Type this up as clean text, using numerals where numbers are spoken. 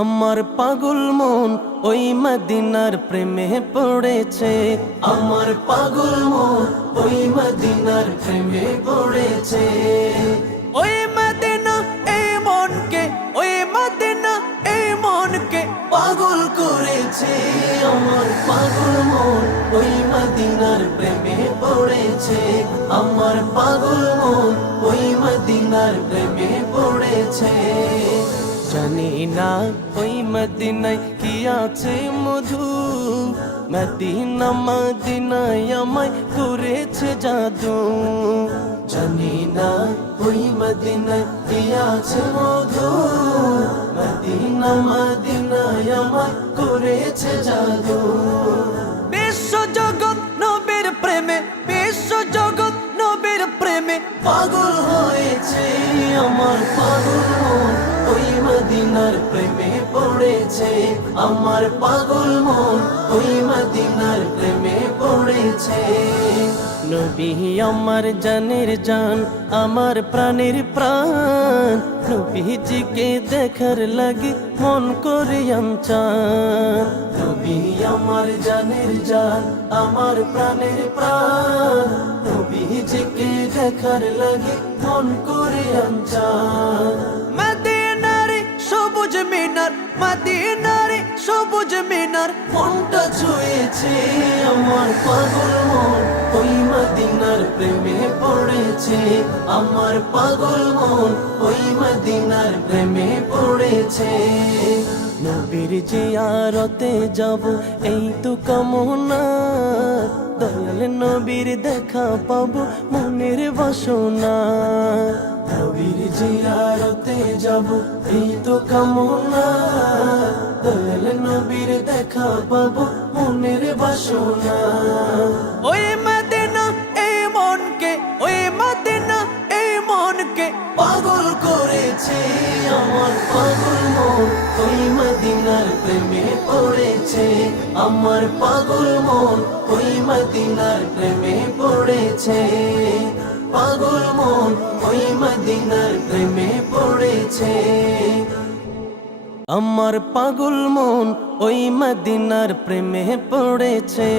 আমার পাগল মন ওই মদিনার প্রেমে পড়েছে। আমার পাগল মন ওই মদিনার প্রেমে পড়েছে। ওই মদিনা এই মনকে, ওই মদিনা এই মনকে পাগল করেছে। আমার পাগল মন ওই মদিনার প্রেমে পড়েছে। আমার পাগল মন ওই মদিনার প্রেমে পড়েছে। জানি না ওই মদিনায় কি আছে মধু, মদিনা মদিনায় আমায় করেছে জাদু। জানি না ওই মদিনায় কি আছে মধু, মদিনা মদিনায় আমায় করেছে জাদু। বিশ্ব জগৎ নবীর প্রেমে, বিশ্ব জগৎ নবীর প্রেমে পাগল হয়েছে। আমার পাগল মন ওই মদিনার প্রেমে পড়েছে। আমার পাগল মন ওই মদিনার প্রেমে পড়েছে। নবী আমার জানের জান, আমার প্রাণের প্রাণ, নবীজিকে দেখার লাগি মন করে চান। নবী আমার জানের জান, আমার প্রাণের প্রাণ, নবীজিকে দেখার লাগি মন করে চান। মদিনারে সবুজ মিনার, মদিনারে সবুজ মিনার মনটা ছুঁয়েছে। আমার পাগল মন ওই মদিনার প্রেমে পড়েছে। আমার পাগল মন ওই মদিনার প্রেমে পড়েছে। নবীর জিয়ারতে যাব এই তো কামনা, দয়াল নবীর দেখা পাবো মনের বাসনা। নবীর জিয়ারতে যাব এই তো কামনা, দয়াল নবীর দেখা পাবো মনের বাসনা। ওই মদিনা এই মনকে, ওই মদিনা এই মনকে পাগল করেছে। আমার পাগল মন ওই মদিনার প্রেমে পড়েছে। আমার পাগল মন ওই মদিনার প্রেমে পড়েছে। পাগল মন ওই মদিনার প্রেমে পড়েছে। আমার পাগল মন ওই মদিনার প্রেমে পড়েছে।